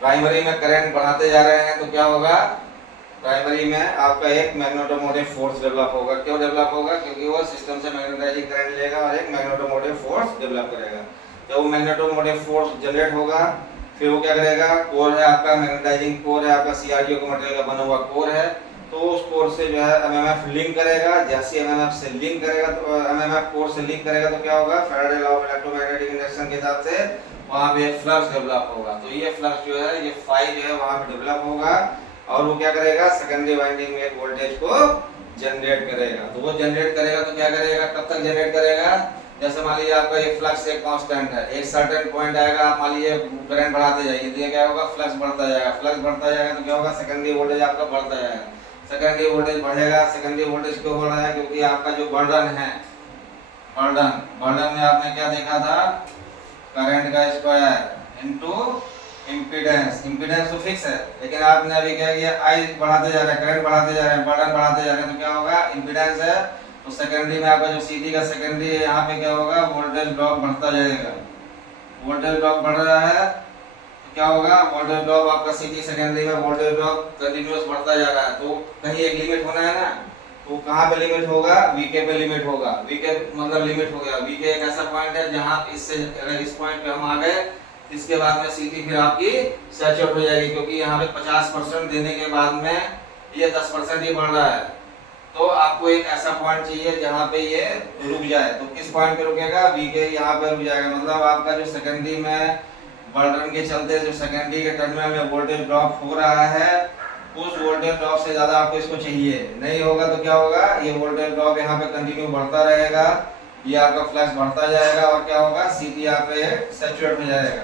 प्राइमरी में करंट बढ़ाते जा रहे हैं तो क्या होगा, प्राइमरी में आपका एक मैग्नेटोमोटिव फोर्स डेवलप होगा। क्यों डेवलप होगा, क्योंकि वो सिस्टम से मैग्नेटाइजिंग करंट लेगा और एक मैग्नेटोमोटिव फोर्स डेवलप करेगा। जब वो मैग्नेटोमोटिव फोर्स जनरेट होगा, फिर वो क्या करेगा, कोर है आपका, मैग्नेटाइजिंग कोर है आपका, सीआरटीओ का मटेरियल का बना हुआ कोर है, तो उस कोर से जो है एमएमएफ लिंक करेगा। जैसे एमएमएफ से लिंक करेगा तो एमएमएफ कोर से लिंक करेगा तो क्या होगा, Faraday law of electromagnetic induction के हिसाब से वहां पे फ्लक्स डेवलप होगा। तो ये फ्लक्स जो है, ये फाई जो है वहां पे डेवलप होगा और वो क्या करेगा, सेकेंडरी वाइंडिंग में वोल्टेज को जनरेट करेगा। तो वो जनरेट करेगा तो क्या करेगा, कब तक जनरेट करेगा, जैसे मान लीजिए आपका ये फ्लक्स एक कांस्टेंट है, एक सर्टेन पॉइंट आएगा, आप मान लीजिए करंट बढ़ाते जाइए तो ये क्या होगा, फ्लक्स बढ़ता जाएगा। फ्लक्स बढ़ता जाएगा तो क्या होगा, सेकेंडरी वोल्टेज आपका बढ़ता जाएगा। सेकेंडरी वोल्टेज बढ़ेगा। सेकेंडरी वोल्टेज क्यों बढ़ रहा है, क्योंकि आपका जो बर्डन है, बर्डन में आपने क्या देखा था, करंट का स्क्वायर इनटू इम्पीडेंस। इम्पीडेंस तो फिक्स है, लेकिन आपने अभी क्या किया, आई बढ़ाते जा रहे हैं, करंट बढ़ाते जा रहे हैं, बर्डन बढ़ाते जा रहे हैं, तो क्या होगा, इम्पीडेंस है। तो सेकेंडरी में आपका जो सीटी का सेकेंडरी है, यहाँ पे क्या होगा, वोल्टेज ड्रॉप बढ़ता जाएगा। वोल्टेज ड्रॉप बढ़ रहा है तो क्या होगा, वोल्टेज ड्रॉप आपका सीटी सेकेंडरी में वोल्टेज ड्रॉप कंटिन्यूअस बढ़ता जा रहा है। तो कहीं एक लिमिट होना है ना, तो कहाँ पे लिमिट होगा, वीके पे लिमिट होगा। वीके मतलब लिमिट हो गया। वीके एक ऐसा पॉइंट है जहाँ इससे अगर इस पॉइंट पे हम आ गए, इसके बाद में सीटी फिर आपकी सैचुरेट हो जाएगी, क्योंकि यहाँ पे 50% देने के बाद में ये 10% ही बढ़ रहा है। तो आपको एक ऐसा पॉइंट चाहिए जहाँ पे ये रुक जाए। तो किस पॉइंट पे रुकेगा, वीके यहाँ पे रुक जाएगा। मतलब आपका जो सेकेंडरी में बर्डन के चलते जो सेकेंडरी के टर्मिनल में वोल्टेज ड्रॉप हो रहा है, उस वोल्टेज ड्रॉप से ज्यादा आपको इसको चाहिए नहीं होगा। तो क्या होगा, ये वोल्टेज ड्रॉप यहाँ पे कंटिन्यू बढ़ता रहेगा, ये आपका फ्लक्स बढ़ता जाएगा और क्या होगा, सीटी यहाँ पे सैचुरेट हो जाएगा,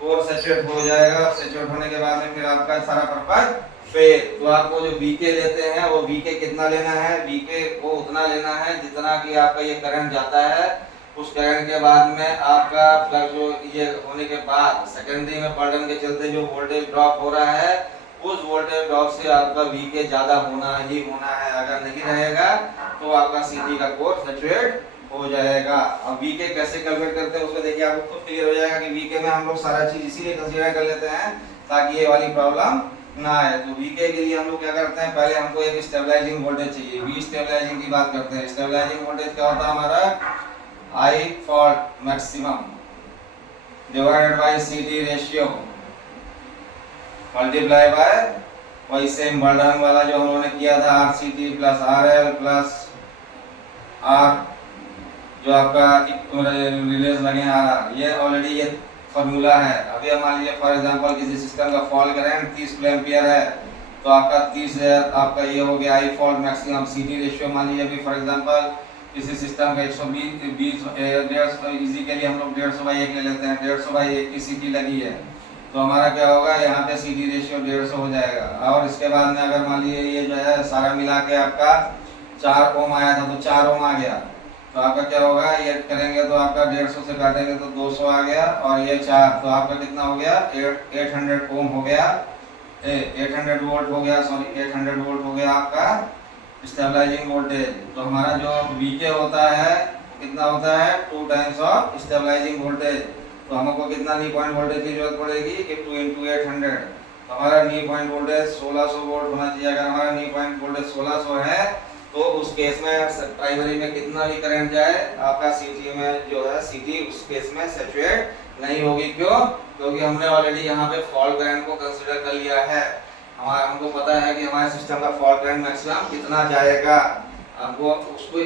कोर सैचुरेट हो जाएगा। सैचुरेट होने के बाद में फिर आपका सारा पर्पस फेल। तो आपको जो वीके लेते हैं वो वीके कितना लेना है, वीके को उतना लेना है जितना कि आपका ये करंट जाता है। उस करंट के बाद में आपका फ्लक्स जो ये होने के बाद सेकेंडरी में बर्डन के चलते जो वोल्टेज ड्रॉप हो रहा है, उस वोल्टेज ड्रॉप से आपका वीके ज्यादा होना ही होना है। अगर नहीं रहेगा तो आपका सीटी का कोर सैचुरेट हो जाएगा। अब वीके कैसे कैलकुलेट करते हैं उसको देखिए, आपको खुद क्लियर हो जाएगा कि वीके में हम लोग सारा चीज इसीलिए कंसीडर कर लेते हैं ताकि ये वाली प्रॉब्लम ना आए। तो वीके के लिए हम लोग क्या करते हैं, पहले हमको एक स्टेबलाइजिंग वोल्टेज चाहिए। वी स्टेबलाइजिंग की बात करते हैं। स्टेबलाइजिंग वोल्टेज क्या होता है हमारा, I fault maximum divided by CT ratio multiply by वही सेम बर्डन वाला जो हम लोगों ने किया था, RCT plus RL plus R जो आपका रिलेज लगे आ रहा, ये ऑलरेडी ये फॉर्मूला है। अभी मान लीजिए फॉर एग्जांपल किसी सिस्टम का फॉल्ट करंट 30 एम्पियर है, तो आपका 30 आपका ये हो गया आई फॉल्ट मैक्सिमम। सीटी रेशियो मान लीजिए अभी फॉर एग्जांपल किसी सिस्टम का 120 150 इजी के लिए हम लोग 150/1 ले लेते हैं, 150/1 की सीटी लगी है, तो हमारा क्या होगा, यहाँ पे सीटी रेशियो 150 हो जाएगा। और इसके बाद में अगर मान लीजिए ये जो है सारा मिला के आपका 4 ओम आया था, तो 4 ओम आ गया, तो आपका क्या होगा, ये करेंगे तो आपका 150 से काटेंगे तो 200 आ गया, और ये 4 तो आपका कितना हो गया, 800 ओम हो गया, 800 वोल्ट हो गया, सॉरी 800 वोल्ट हो गया आपका स्टेबलाइजिंग वोल्टेज। तो हमारा जो वीके होता है कितना होता है, 2 टाइम्स ऑफ स्टेबलाइजिंग वोल्टेज। तो हमको कितना नी पॉइंट वोल्टेज की जरूरत पड़ेगी कि 2 × 800। तो हमारा नी पॉइंट वोल्टेज 1600 वोल्ट होना चाहिए। अगर हमारा नी पॉइंट वोल्टेज 1600 है तो उस केस में प्राइमरी में कितना भी करंट जाए, आपका सीटी में जो है सीटी उस केस में सैचुरेट नहीं होगी। क्यों, क्योंकि हमने ऑलरेडी यहाँ पे फॉल्ट करंट को कंसीडर कर लिया है। हमको पता है कि हमारे सिस्टम का फॉल्ट करंट मैक्सिमम कितना जाएगा। हमको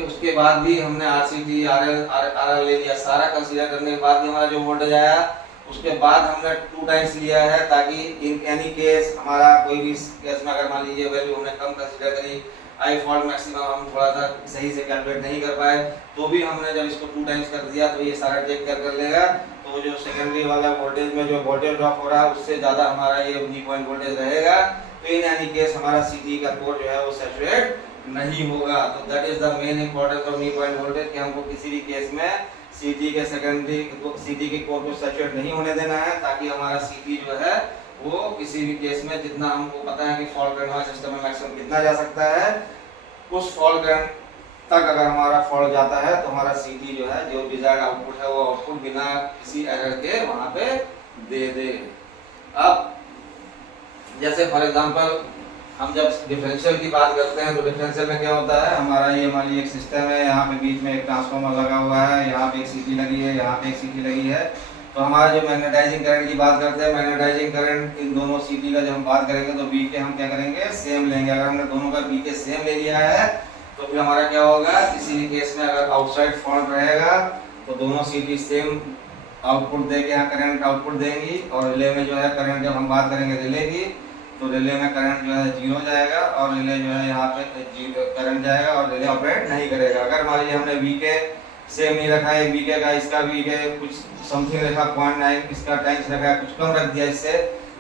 उसके बाद भी हमने आरसीटी आरएल ले लिया, सारा कंसीडर करने के बाद भी हमारा जो वोल्टेज आया उसके बाद हमने 2 टाइम्स लिया है ताकि इन एनी केस हमारा कोई भी केस में अगर मान लीजिए वैल्यू हमने कम कंसीडर करी, आई फॉल्ट मैक्सिमम हम थोड़ा सा सही से कैलकुलेट नहीं कर पाए, तो भी हमने जब इसको 2 टाइम्स कर दिया तो ये सारा टेक कर लेगा। तो जो सेकेंडरी वाला वोल्टेज में जो वोल्टेज ड्रॉप हो रहा है उससे ज़्यादा हमारा ये नी पॉइंट वोल्टेज रहेगा, तो इन एनी केस हमारा सीटी का कोर जो है वो सैचुरेट नहीं होगा। तो that is the main importance of knee point voltage कि हमको किसी भी केस में सीटी के सेकेंडरी सीटी के कोर को सैचुरेट नहीं होने देना है, ताकि हमारा सीटी जो है वो किसी भी केस में जितना हमको पता है कि फॉल्ट करंट हमारे सिस्टम में मैक्सिमम कितना जा सकता है, उस फॉल्ट करंट तक अगर हमारा फॉल्ट जाता है तो हमारा सीटी जो है जो डिजायर्ड आउटपुट है वो आउटपुट बिना किसी एरर के वहां पे दे दे। अब जैसे फॉर एग्जांपल हम जब डिफरेंशियल की बात करते हैं तो डिफरेंशियल में क्या होता है, हमारा ये मान लीजिए एक सिस्टम है, यहाँ पे बीच में एक ट्रांसफार्मर लगा हुआ है, यहाँ पे एक सीटी लगी है, यहाँ पे एक सीटी लगी है। तो हमारा जो मैग्नेटाइजिंग करंट की बात करते हैं, मैग्नेटाइजिंग करंट इन दोनों सीटी का जब हम बात करेंगे तो बी के हम क्या करेंगे, सेम लेंगे। अगर हमने दोनों का बी के सेम ले लिया है तो फिर हमारा क्या होगा, किसी भी केस में अगर आउटसाइड फॉल्ट रहेगा तो दोनों सीटी सेम आउटपुट देके यहाँ करंट आउटपुट देंगी, और रिले में जो है करंट जब हम बात करेंगे रिले की तो रिले में करंट जो है 0 जाएगा और रिले जो है यहाँ पे करंट जाएगा और रिले ऑपरेट नहीं करेगा। अगर मान लीजिए हमने वी के सेम नहीं रखा है, वी के का इसका वी के कुछ समथिंग रखा 0.9, इसका टाइम्स रखा है कुछ कम रख दिया इससे,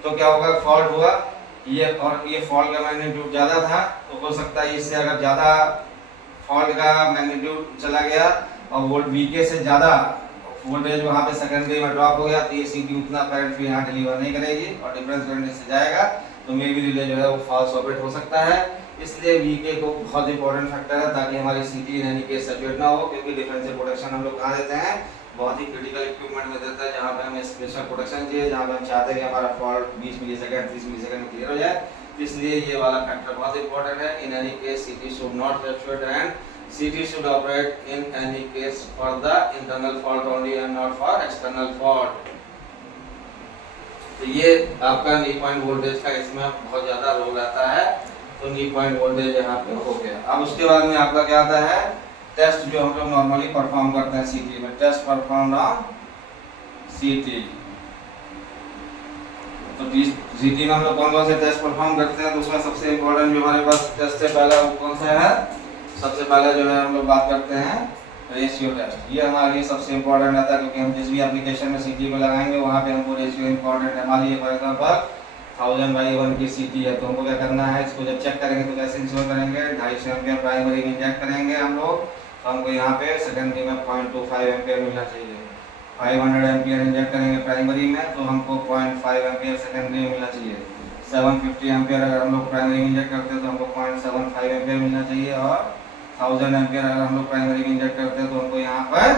तो क्या होगा, फॉल्ट हुआ ये, और ये फॉल्ट का मैग्नीट्यूड ज्यादा था तो हो सकता है इससे अगर ज्यादा फॉल्ट का मैग्नीट्यूड चला गया और वोल्ट वी के से ज्यादा वोल्टेज वहाँ पे सेकेंडरी में ड्रॉप हो गया तो ये सीटी उतना करंट फिर यहाँ डिलीवर नहीं करेगी और डिफरेंस करंट इससे जाएगा, तो मे भी रिले जो है वो फॉल्स ऑपरेट हो सकता है। इसलिए वीके को बहुत इंपॉर्टेंट फैक्टर है ताकि हमारी सीटी यानी कि सैचुरेट ना हो, क्योंकि डिफरेंशियल प्रोटेक्शन हम लोग कहाँ देते हैं, बहुत ही क्रिटिकल इक्विपमेंट में देते हैं जहाँ पे हमें स्पेशल प्रोटेक्शन चाहिए, जहाँ पे हम चाहते हैं कि हमारा फॉल्ट 20 मिलीसेकंड 30 मिलीसेकंड में क्लियर हो जाए। इसलिए ये वाला फैक्टर बहुत इंपॉर्टेंट है। इन एनी केस सीटी should not saturate and CT should operate in any case for the internal fault only and not for external fault। तो ये आपका नी पॉइंट वोल्टेज का इसमें बहुत ज्यादा रोल आता है। तो नी पॉइंट वोल्टेज यहाँ पे हो गया। अब उसके बाद में आपका क्या आता है, टेस्ट जो हम लोग नॉर्मली परफॉर्म करते हैं सीटी में, टेस्ट परफॉर्म ऑन सीटी। तो सीटी में हम लोग कौन कौन से टेस्ट परफॉर्म करते हैं, तो उसमें सबसे इम्पोर्टेंट जो हमारे पास टेस्ट से पहला वो कौन सा है, सबसे पहले जो है हम लोग बात करते हैं रेशियो टेस्ट। ये हमारे लिए सबसे इम्पोर्टेंट रहता है क्योंकि हम जिस भी एप्लीकेशन में सीटी को लगाएंगे वहाँ पे हमको रेशियो इम्पोर्टेंट है। मान लीजिए फॉर एग्जांपल 1000/1 की सीटी है तो हमको क्या करना है, इसको जब चेक करेंगे तो कैसे इंश्योर करेंगे, 250 एम्पियर प्राइमरी में इंजेक्ट करेंगे हम लोग, तो हमको यहाँ पे सेकेंडरी में 0.25 एम्पियर मिलना चाहिए। 500 एम्पियर इंजेक्ट करेंगे प्राइमरी में तो हमको 0.5 एम्पियर सेकेंडरी में मिलना चाहिए। 750 एम्पियर अगर हम लोग प्राइमरी में इंजेक्ट करते हैं तो हमको 0.75 एम्पियर मिलना चाहिए, और 1000 एम्पियर अगर हम लोग प्राइमरी में इंजेक्ट करते हैं तो हमको यहाँ पर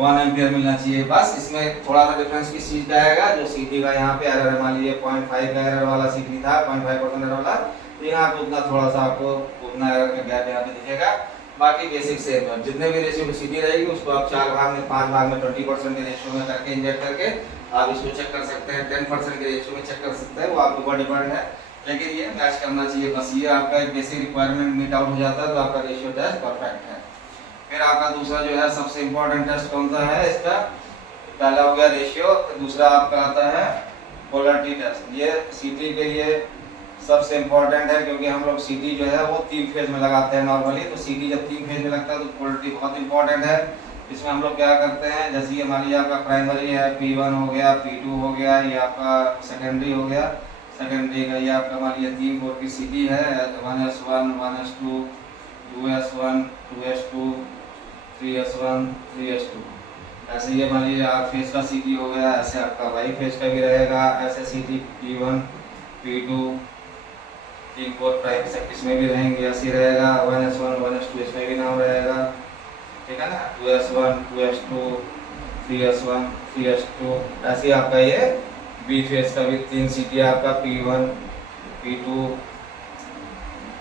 1 एम्पियर मिलना चाहिए। बस इसमें थोड़ा सा डिफरेंस किस चीज का आएगा, जो सीटी का यहाँ पे एरर है, मान लीजिए 0.5 का एरर वाला सीटी था, 0.5% एरर वाला, तो यहाँ पे उतना थोड़ा सा आपको उतना एरर का गैप यहाँ पे दिखेगा। बाकी बेसिक सेम है, जितने भी रेशियो में सीटी रहेगी उसको आप 4 भाग में 5 भाग में 20% के रेशियो में करके इंजेक्ट करके आप इसको चेक कर सकते हैं, 10% के रेशियो में चेक कर सकते हैं, वो आपके ऊपर डिपेंड है, लेकिन ये मैच करना चाहिए। बस ये आपका एक बेसिक रिक्वायरमेंट मीट आउट हो जाता है तो आपका रेशियो टेस्ट परफेक्ट है। फिर आपका दूसरा जो है सबसे इम्पोर्टेंट टेस्ट कौन सा है, इसका पहला हो गया रेशियो, दूसरा आपका आता है पोलैरिटी टेस्ट। ये सीटी के लिए सबसे इम्पोर्टेंट है क्योंकि हम लोग सीटी जो है वो 3 फेज में लगाते हैं नॉर्मली, तो सीटी जब 3 फेज में लगता है तो पोलैरिटी बहुत इंपॉर्टेंट है। इसमें हम लोग क्या करते हैं, जैसे ये मान लीजिए आपका प्राइमरी है, P1 हो गया, P2 हो गया, ये आपका सेकेंडरी हो गया, सेकेंडरी का ये आपका मान लीजिए 3 वोल्ट की सीटी है, 1S1 1S2 2S1 2S2 3S1 3S2, ऐसे ये मान लीजिए 8 फेज का सीटी हो गया, ऐसे आपका वाई फेज का भी रहेगा, ऐसे सीटी P1 P2 3 4 5 इसमें भी रहेंगे, ऐसे रहेगा 1S1 1S2 इसमें भी नाम रहेगा, ठीक है ना, 2S1 2S2 3S1 3S2, ऐसे आपका ये बी फेज का भी 3 सीटी आपका P1 P2,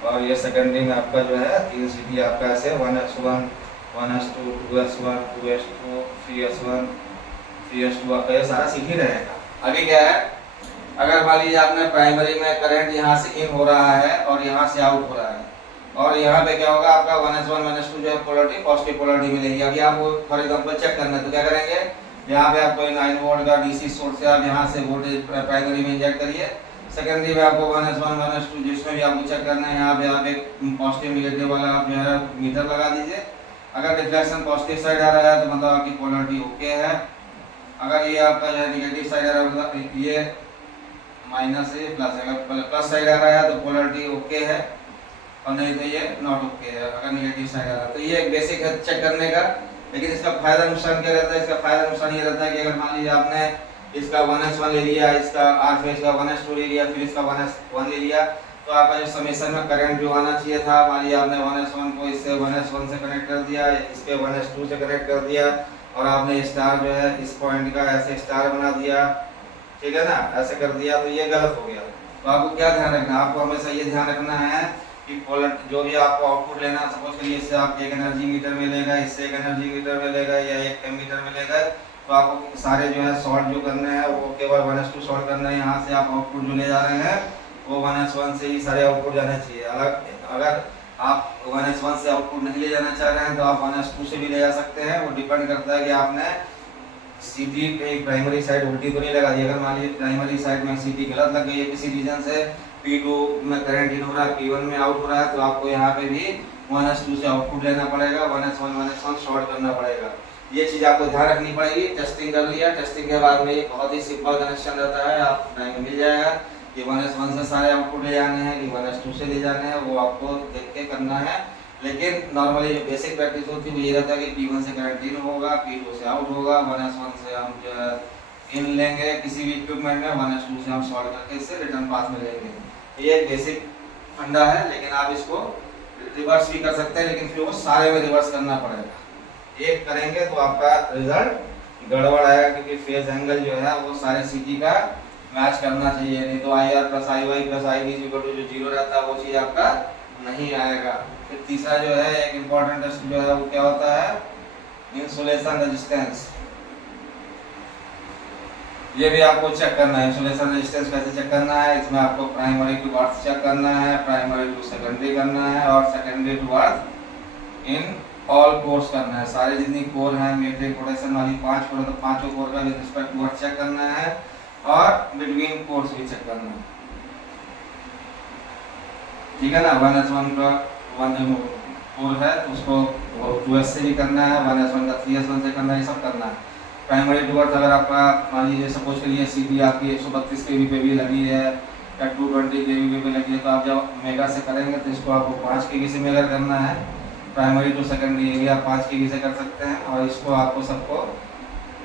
और ये सेकेंडरी में आपका जो है 3 सीटी आपका ऐसे 1S1 1S2 2S1 2S2 3S1 3S2 आपका ये सारा सीटी रहेगा। अभी क्या है, अगर मान लीजिए आपने प्राइमरी में करंट यहाँ से इन हो रहा है और यहाँ से आउट हो रहा है, और यहाँ पे क्या होगा आपका 1S1 1S2 जो है पोलैरिटी पॉजिटिव पोलैरिटी मिलेगी। अभी आपको फॉर एग्जांपल चेक करना है तो क्या करेंगे, यहाँ पे आपको 9 वोल्ट का डीसी सोर्स है, आप यहाँ से वोल्टेज प्राइमरी में इंजेक्ट करिए। सेकेंडरी में आपको 1S1 1S2 जिसमें भी आपको चेक करना है, यहाँ पे आप एक पॉजिटिव निगेटिव वाला आप जो है मीटर लगा दीजिए। अगर डिफ्लेक्शन पॉजिटिव साइड आ रहा है तो मतलब आपकी पोलरिटी ओके है। अगर ये आपका जो है निगेटिव साइड आ रहा है मतलब ये माइनस है प्लस है, अगर प्लस साइड आ रहा है तो पोलरिटी ओके है और नहीं तो ये नॉट ओके है अगर निगेटिव साइड आ रहा है। तो ये एक बेसिक है चेक करने का। लेकिन इसका फायदा नुकसान क्या रहता है? इसका फायदा नुकसान ये रहता है कि अगर मान लीजिए आपने इसका 1S1 ले लिया, इसका आर फेज का 1S2 ले लिया, फिर इसका 1S1 ले लिया, तो आपका जो समेशन में करंट जो आना चाहिए था, मान लीजिए आपने 1S1 को इससे 1S1 से कनेक्ट कर दिया, इसके 1S2 से कनेक्ट कर दिया और आपने स्टार जो है इस पॉइंट का ऐसे स्टार बना दिया, ठीक है ना, ऐसे कर दिया, तो ये गलत हो गया। तो आपको क्या ध्यान रखना है? आपको हमेशा ये ध्यान रखना है कि जो भी आपको आउटपुट लेना, सपोज करिए इससे आप एक एनर्जी मीटर मिलेगा, इससे एक एनर्जी मीटर मिलेगा या एक एमीटर मिलेगा, तो आपको सारे जो है शॉर्ट जो करने हैं वो केवल 1S2 शॉर्ट करना है। यहाँ से आप आउटपुट जो ले जा रहे हैं वो 1S1 से ही सारे आउटपुट जाने चाहिए। अगर आप 1S1 से आउटपुट नहीं ले जाना चाह रहे हैं तो आप 1S2 से भी ले जा सकते हैं। वो डिपेंड करता है कि आपने सीटी पे प्राइमरी साइड उल्टी तो नहीं लगा दी। अगर मान लीजिए प्राइमरी साइड में सीटी गलत लग गई है किसी रीजन से, P2 में करंट इन हो रहा है, P1 में आउट हो रहा है, तो आपको यहाँ पे भी 1S2 से आउटपुट लेना पड़ेगा, 1S1 शॉर्ट करना पड़ेगा। ये चीज़ आपको ध्यान रखनी पड़ेगी। टेस्टिंग कर लिया, टेस्टिंग के बाद में ये बहुत ही सिंपल कनेक्शन रहता है, आप टाइम मिल जाएगा कि 1S1 से सारे आउटपुट ले जाने हैं कि 1S2 से ले जाने हैं, वो आपको देख के करना है। लेकिन नॉर्मली जो बेसिक प्रैक्टिस होती है वो ये रहता है कि P1 से करंट इन होगा, P2 से आउट होगा, 1S1 से हम जो है इन लेंगे किसी भी इक्विपमेंट में, 1S2 से हम शॉर्ट करके इससे रिटर्न पाथ में लेंगे। ये एक बेसिक फंडा है, लेकिन आप इसको रिवर्स भी कर सकते हैं, लेकिन फिर वो सारे में रिवर्स करना पड़ेगा। एक करेंगे तो आपका रिजल्ट गड़बड़ आएगा, क्योंकि फेज एंगल जो है वो सारे सीटी का मैच करना चाहिए, नहीं तो IR plus IY plus IB जो 0 रहता है वो चीज़ आपका नहीं आएगा। फिर तीसरा जो है एक इम्पॉर्टेंट टेस्ट जो है वो क्या होता है? Insulation resistance. ये भी आपको चेक करना है। इंसुलेशन रेजिस्टेंस कैसे चेक करना है? इसमें आपको प्राइमरी टू अर्थ चेक करना है, प्राइमरी टू सेकेंडरी करना है और secondary to earth in all cores करना है। सारे जितनी कोर हैं मेट्रिक रोटेशन वाली 5 कोर, तो 5 कोर का with respect to earth check करना है और बिटवीन कोर्स भी चेक करना है, ठीक है ना। 1S1 का 1 कोर है तो उसको 2S से भी करना है, 1S1 का 3S1 से करना है, ये सब करना है। प्राइमरी टू अर्थ अगर आपका मान लीजिए सपोज करिए सीटी आपकी 132 kV पे भी लगी है या 220 kV पे लगी है, तो आप जब मेगा से करेंगे तो इसको आपको 5 kV से मेजर करना है। प्राइमरी टू सेकेंडरी ये भी आप 5 kV से कर सकते हैं और इसको आपको सबको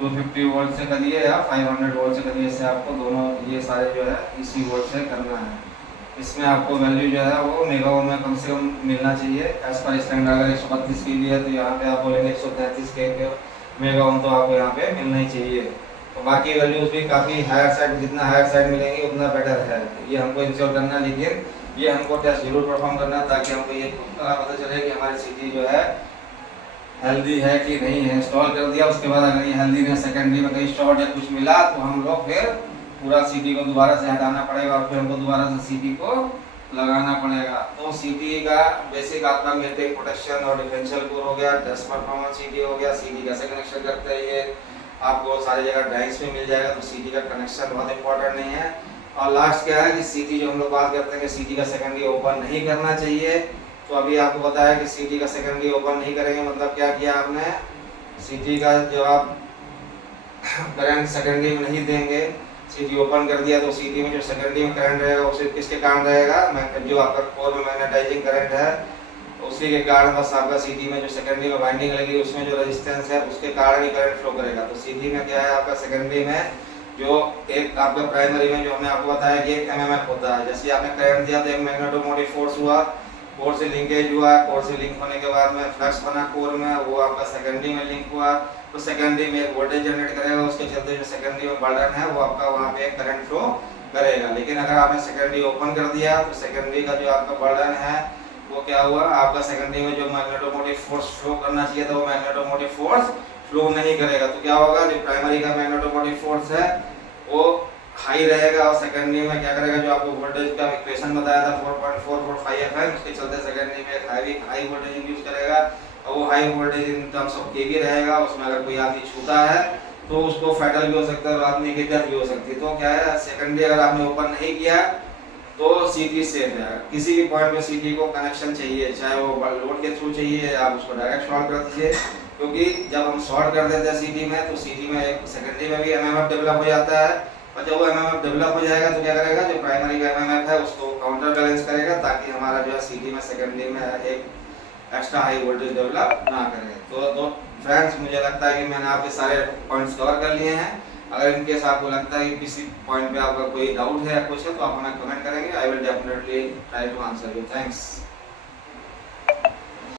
250 वोल्ट से करिए या 500 वोल्ट से करिए, इससे आपको दोनों ये सारे जो है इसी वोल्ट से करना है। इसमें आपको वैल्यू जो है वो मेगा ओम में कम से कम मिलना चाहिए एज पर स्टैंडर्ड। अगर 132 kV है तो यहाँ पे आप बोलेंगे 133 kV मेगा ओम, तो आपको यहाँ पे मिलना ही चाहिए। तो बाकी वैल्यूज भी काफ़ी हायर साइड, जितना हायर साइड मिलेंगी उतना बेटर है। ये हमको इंश्योर करना है, लेकिन ये हमको टेस्ट जरूर परफॉर्म करना है ताकि हमको ये पता चले कि हमारी सीटी जो है हेल्दी है कि नहीं है। इंस्टॉल कर दिया उसके बाद अगर ये हेल्दी नहीं, सेकेंडरी में कहीं शॉर्ट या कुछ मिला तो हम लोग फिर पूरा सीटी को दोबारा से हटाना पड़ेगा और फिर हमको दोबारा से सीटी को लगाना पड़ेगा। तो सीटी का बेसिक आपका मेट्रिक प्रोटेक्शन और डिफरेंशियल कोर हो गया, टेस्ट परफॉर्मेंस सीटी हो गया, सीटी कैसे कनेक्शन करते हैं ये आपको सारी जगह ड्राइंग्स में मिल जाएगा। तो सीटी का कनेक्शन बहुत इंपॉर्टेंट नहीं है। और लास्ट क्या है कि सीटी जो हम लोग बात करते हैं कि सीटी का सेकेंडरी ओपन नहीं करना चाहिए, तो अभी आपको बताया कि सीटी का सेकेंडरी ओपन नहीं करेंगे मतलब क्या किया आपने, सीटी का जब आप करंट सेकेंडरी में नहीं देंगे, सीटी ओपन कर दिया तो सीटी में जो सेकेंडरी में करंट रहेगा वो सिर्फ किसके कारण रहेगा, जो आपका कोर में मैग्नेटाइजिंग करंट है उसी के कारण बस आपका सीटी में जो सेकेंडरी में वाइंडिंग लगी उसमें जो रेजिस्टेंस है उसके कारण ही करंट फ्लो करेगा। तो सीटी में क्या है आपका सेकेंडरी में जो एक आपका प्राइमरी में जो हमने आपको बताया कि एक एमएमएफ होता है, जैसे आपने करंट दिया तो एक मैग्नेटोमोटिव फोर्स हुआ, कोर से लिंकेज हुआ, कोर से लिंक होने के बाद में फ्लक्स बना कोर में, वो आपका सेकेंडरी में लिंक हुआ, तो सेकेंडरी में एक वोल्टेज जनरेट करेगा, उसके चलते जो सेकेंडरी में बर्डन है वो आपका वहाँ पे करंट फ्लो करेगा। लेकिन अगर आपने सेकेंडरी ओपन कर दिया तो सेकेंडरी का जो आपका बर्डन है वो क्या हुआ, आपका सेकेंडरी में जो मैग्नेटोमोटिव फोर्स फ्लो करना चाहिए था वो मैग्नेटोमोटिव फोर्स फ्लो नहीं करेगा। तो क्या होगा, जो प्राइमरी का मैग्नेटोमोटिव फोर्स है वो हाई रहेगा और सेकेंडरी में क्या करेगा, जो आपको वोल्टेज का इक्वेशन बताया था 4.445 एफएम, उसके चलते सेकेंडरी में एक हाई वोल्टेज इंड्यूस करेगा और वो high voltage in terms of KV रहेगा। उसमें अगर कोई आदमी छूता है तो उसको फेटल भी हो सकता है और आदमी की डेथ भी हो सकती है। तो क्या है, सेकेंडरी अगर आपने ओपन नहीं किया तो सीटी सेफ है। किसी भी पॉइंट पे सीटी को कनेक्शन चाहिए, चाहे वो लोड के थ्रू चाहिए, आप उसको डायरेक्ट शॉर्ट कर दीजिए, क्योंकि जब हम शॉर्ट कर देते हैं सीटी में तो सीटी में एक सेकेंडरी में भी एमएमएफ डेवलप हो जाता है, और जब वो एमएमएफ डेवलप हो जाएगा तो क्या करेगा, जो प्राइमरी का एमएमएफ है उसको काउंटर बैलेंस करेगा, ताकि हमारा जो है सीटी में सेकेंडरी में एक एक्स्ट्रा हाई वोल्टेज डेवलप ना करें। तो फ्रेंड्स, मुझे लगता है कि मैंने आपके सारे पॉइंट्स कवर कर लिए हैं। अगर इनकेस आपको लगता है कि किसी पॉइंट पे आपका कोई डाउट है या कुछ है तो आप हमें कमेंट करेंगे। I will definitely try to answer you. Thanks.